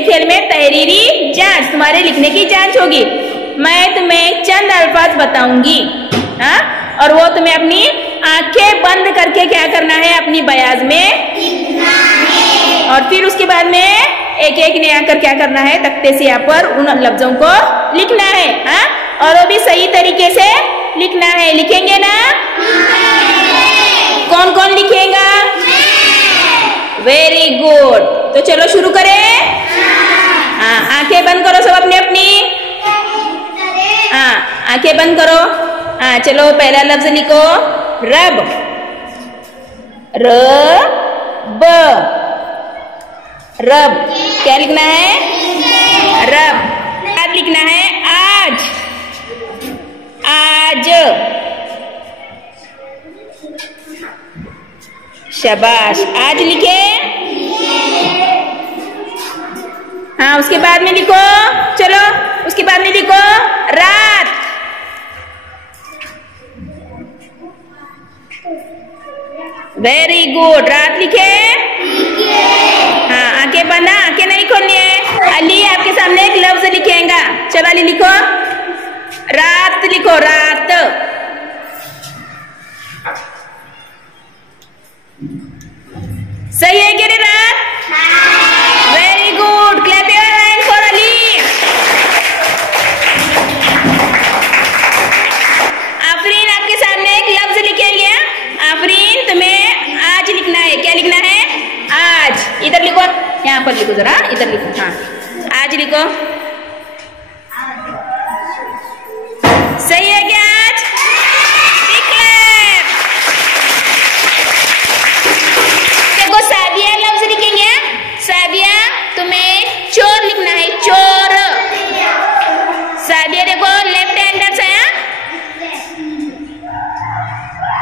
मेरे खेल में तहरीरी जांच, तुम्हारे लिखने की जांच होगी। मैं तुम्हें चंद अल्फाज बताऊंगी, हाँ, और वो तुम्हें अपनी आंखें बंद करके क्या करना है, अपनी बयाज में लिखना है। और फिर उसके बाद में एक एक ने आकर क्या करना है, तख्ते से यहाँ पर उन लफ्जों को लिखना है, हाँ, और वो भी सही तरीके से लिखना है। लिखेंगे ना? कौन कौन लिखेगा? Very good. तो चलो शुरू करें। हाँ, आंखें बंद करो सब अपनी अपनी। हाँ, आंखें बंद करो। हाँ, चलो पहला लफ्ज लिखो, रब। रब, रब। क्या लिखना है? रब। आज लिखना है आज। आज। शाबाश, आज लिखे। हाँ, उसके बाद में लिखो, चलो उसके बाद में लिखो रात। वेरी गुड, रात लिखे। हाँ, आंखें बंद, आंखें नहीं खोलनी है। अली आपके सामने एक लफ्ज लिखेगा, चलो अली लिखो, रात लिखो, रात। सही है क्या रे रात? Very good, clap your hand for Ali. Afreen आपके सामने एक लफ्ज लिखेंगे। आफरीन तुम्हें आज लिखना है। क्या लिखना है? आज। इधर लिखो, यहाँ पर लिखो जरा, इधर लिखो। हाँ, आज लिखो। सही है क्या? आज देखो, सादिया लफ्ज लिखेंगे। सादिया तुम्हें चोर लिखना है, चोर। सादिया देखो, लेफ्ट हैंडर से,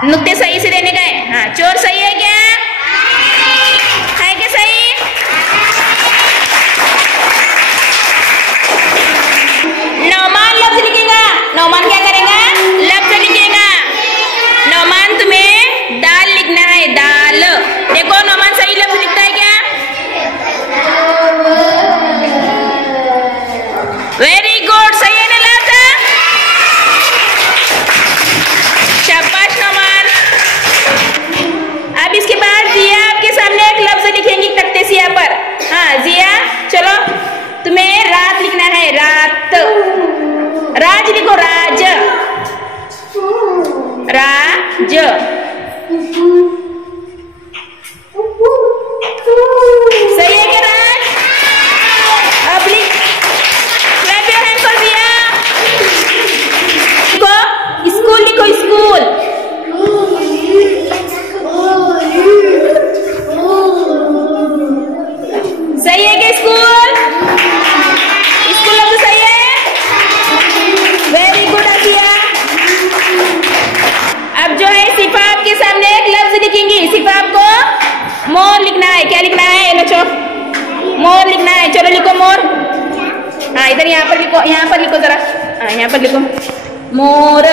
नुक्ते सही से देने का है। हाँ, चोर सही है क्या? है क्या सही? नौमान लफ्ज लिखेगा। नौमान क्या करेगा? लफ्ज लिखेगा। नौमान तुम्हें दाल लिखना है, दाल। देखो नौमान सही लफ्ज लिखता है क्या? वेरी गुड, सही है ना लफ्ज? शाबाश नौमान। अब इसके बाद जिया आपके सामने एक लफ्ज लिखेंगी तख्ते से यहाँ पर। हाँ जिया, चलो तुम्हें रात लिखना है, रात। राज लिखो, राज। राज। सही है क्या राज? अब लिख, क्लैप योर हैंड फॉर जिया। लिखो, स्कूल लिखो, स्कूल। सही है क्या स्कूल? स्कूल लफ्ज सही है। वेरी गुड आसिया। अब जो है सिफा आपके सामने एक लफ्ज लिखेंगी। सिफा आपको मोर लिखना है। क्या लिखना है? बच्चों, मोर लिखना है। चलो लिखो मोर। हाँ, इधर यहाँ पर लिखो, यहाँ पर लिखो जरा। हाँ, यहाँ पर लिखो मोर।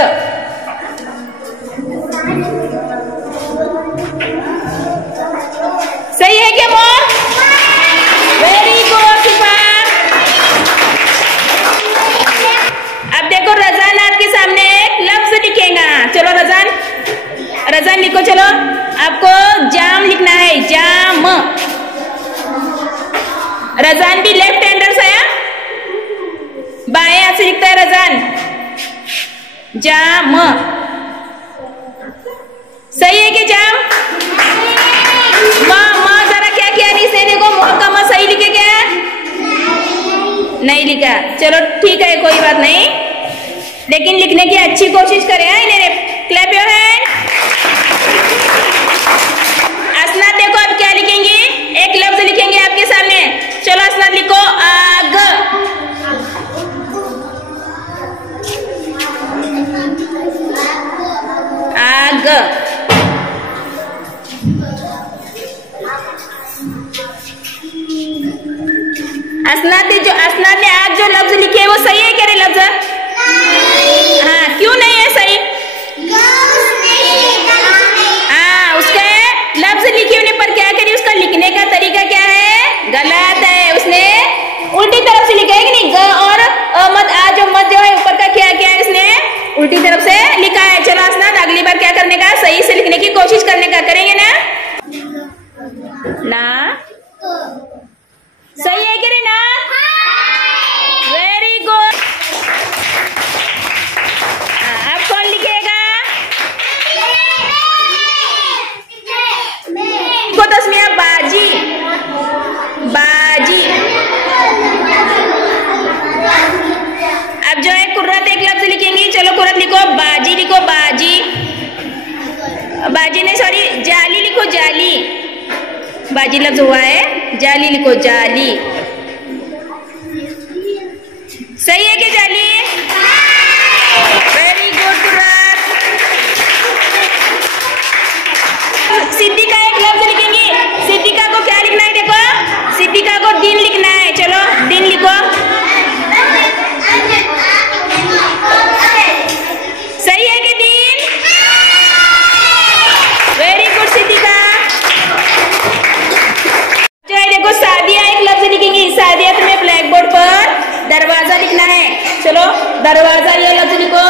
सही है क्या मोर? वेरी गुड सिफा। अब देखो रजान आपके सामने एक लफ्ज लिखेगा। चलो रजान, रजान लिखो। चलो आपको जाम लिखना है, जाम। रजान भी लेफ्ट हैंडर से है, बाएं हाथ से लिखता है रजान। जाम। सही है क्या जाम? माँ जरा क्या किया इसने, देखो मोर का माँ सही लिखे क्या? नहीं लिखा। चलो ठीक है, कोई बात नहीं, लेकिन लिखने की अच्छी कोशिश करें। Clap your hand. असनाद देखो अब क्या लिखेंगी, एक लफ्ज लिखेंगे आपके सामने। चलो असनाद लिखो, आग। आग। असनाद ने आग जो लफ्ज लिखे है वो सही है क्या रे लफ्ज? हाँ, क्यों नहीं है सही? हाँ, उसका लफ्ज लिखे होने पर क्या करिए, उसका लिखने का तरीका क्या है? गलत है। उसने तरफ से लिखा है कि नहीं, ग और मत आ जो मत जो है ऊपर का क्या क्या है इसने उल्टी तरफ से लिखा है। चलो असनाद अगली बार क्या करने का, सही से लिखने की कोशिश करने का, करेंगे ना? ना सही है कि नहीं ना? Very good. अब कौन लिखेगा? को तस्मीर बाजी, बाजी। अब जो है कुर्रत एक लफ्ज लिखेंगी। चलो कुर्रत लिखो, बाजी लिखो, बाजी। बाजी नहीं सॉरी, जाली लिखो, जाली। बाजी लफ्ज हुआ है, जाली लिखो, जाली। सही है कि जाली? Very good कुर्रत। सिद्दीका एक लफ्ज लिखेंगी। सिद्दीका को क्या लिखना है? देखो सिद्दीका को दिन लिखना है। चलो दिन लिखो। सही है कि दिन? Very good Siddiqa. जो है देखो सादिया एक लफ्ज लिखेंगी। सादिया तुम्हें ब्लैक बोर्ड पर दरवाजा लिखना है। चलो दरवाजा ये लफ्ज लिखो।